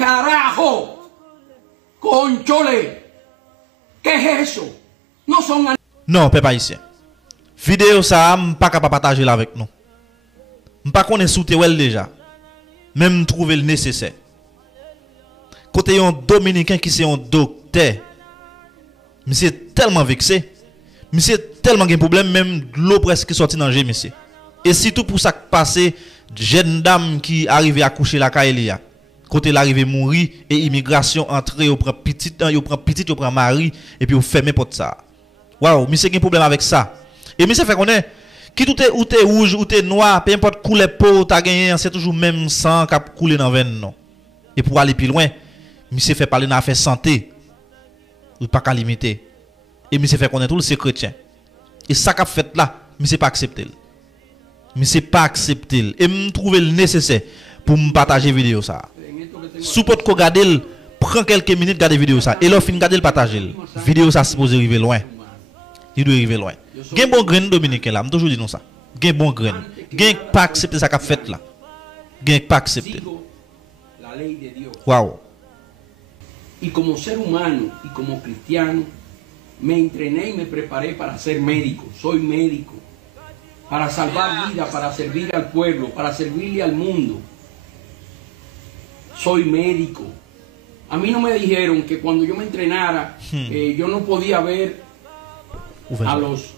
Carajo, conchole, ¿qué es eso? No son... Non, peuple haïtien. Vidéo ça, m'pas capable partager là avec nous. M'pas connaît souté wel déjà. Même trouver le nécessaire. Côté un dominicain qui c'est un docteur. Monsieur tellement vexé. Monsieur tellement gen problème même l'eau presque sorti dans le monsieur. Et surtout pour ça passé jeune dame qui arrive à coucher la Kaelia. Côté l'arrivée mourir et immigration entrer au prend petite, au prend mari et puis au fermer porte ça. Waouh, monsieur gen problème avec ça. Et monsieur fait connaît qui tout est ou t'es rouge ou t'es noir, peu importe couleur peau t'as gagné, c'est toujours même sang qui a coulé dans veine non. Et pour aller plus loin, monsieur fait parler dans affaire santé. Ou pas qu'à limiter. Et monsieur fait connaître tout c'est chrétien. Et ça qu'a fait là, monsieur pas accepter. Monsieur pas accepter et me trouver le nécessaire pour me partager vidéo ça. Sous pot ko regarder, prend quelques minutes garder vidéo ça et là fin garder le partager. Vidéo ça supposé arriver loin. Il doit arriver loin. Gen bon grain dominicain là, me toujours dit non ça. Gen bon grain. Gen pas accepter ça qu'a fait là. Gen pas accepter. Wow. Y como ser humano y como cristiano, me entrené y me preparé para ser médico. Soy médico. Para salvar vidas, para servir al pueblo, para servirle al mundo. Soy médico. A mí no me dijeron que cuando yo me entrenara, yo no podía ver a los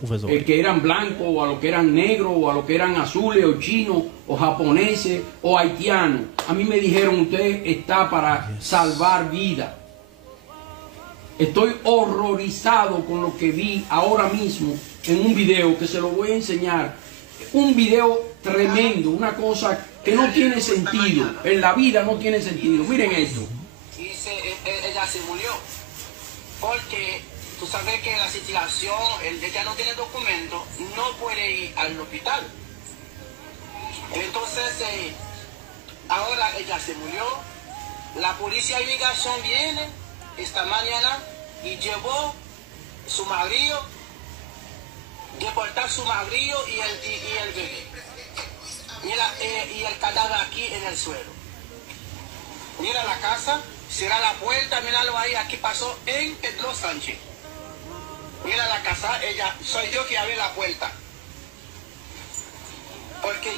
que eran blancos, o a los que eran negros, o a los que eran azules, o chinos, o japoneses, o haitianos. A mí me dijeron, usted está para salvar vidas. Estoy horrorizado con lo que vi ahora mismo en un video que se lo voy a enseñar. Un video tremendo, una cosa que no tiene sentido. En la vida no tiene sentido. Miren esto. Ella se murió porque tú sabes que la situación, ella no tiene documento, no puede ir al hospital. Entonces, ahora ella se murió. La policía de inmigración viene esta mañana y llevó su marido, deportar su marido y el bebé. Mira, y el cadáver aquí en el suelo. Mira la casa, cierra la puerta, míralo ahí, aquí pasó en Pedro Sánchez. Mira la casa, soy yo que abrí la puerta. Porque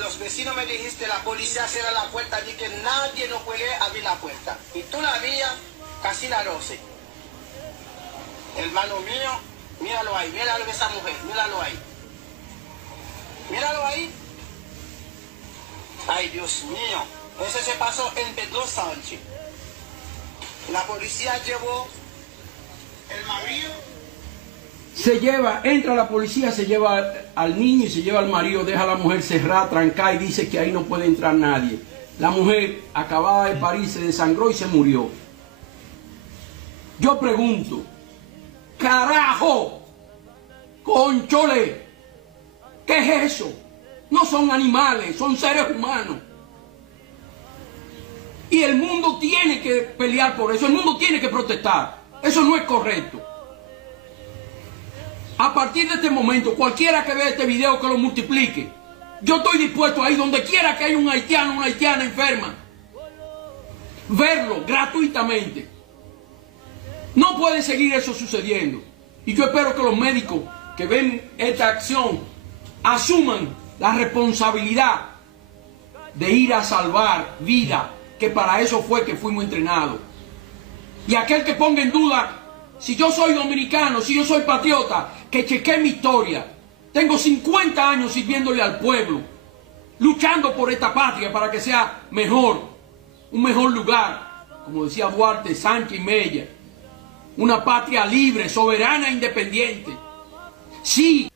los vecinos me dijiste, la policía cierra la puerta, y que nadie no puede abrir la puerta. Y tú la abrías casi la 12. Hermano mío, míralo ahí, míralo esa mujer, míralo ahí. Míralo ahí. Ay, Dios mío, ese se pasó en Pedro Sánchez. La policía llevó el marido. Entra la policía, se lleva al niño y se lleva al marido, deja a la mujer cerrada, trancada y dice que ahí no puede entrar nadie. La mujer acababa de parir, se desangró y se murió. Yo pregunto, carajo, conchole, ¿qué es eso? No son animales, son seres humanos. Y el mundo tiene que pelear por eso, el mundo tiene que protestar. Eso no es correcto. A partir de este momento, cualquiera que vea este video que lo multiplique, yo estoy dispuesto a ir donde quiera que haya un haitiano, una haitiana enferma, verlo gratuitamente. No puede seguir eso sucediendo. Y yo espero que los médicos que ven esta acción asuman la responsabilidad de ir a salvar vida, que para eso fue que fuimos entrenados. Y aquel que ponga en duda si yo soy dominicano, si yo soy patriota, que chequee mi historia. Tengo 50 años sirviéndole al pueblo, luchando por esta patria para que sea mejor, un mejor lugar, como decía Duarte, Sánchez y Mella. Una patria libre, soberana e independiente. Sí.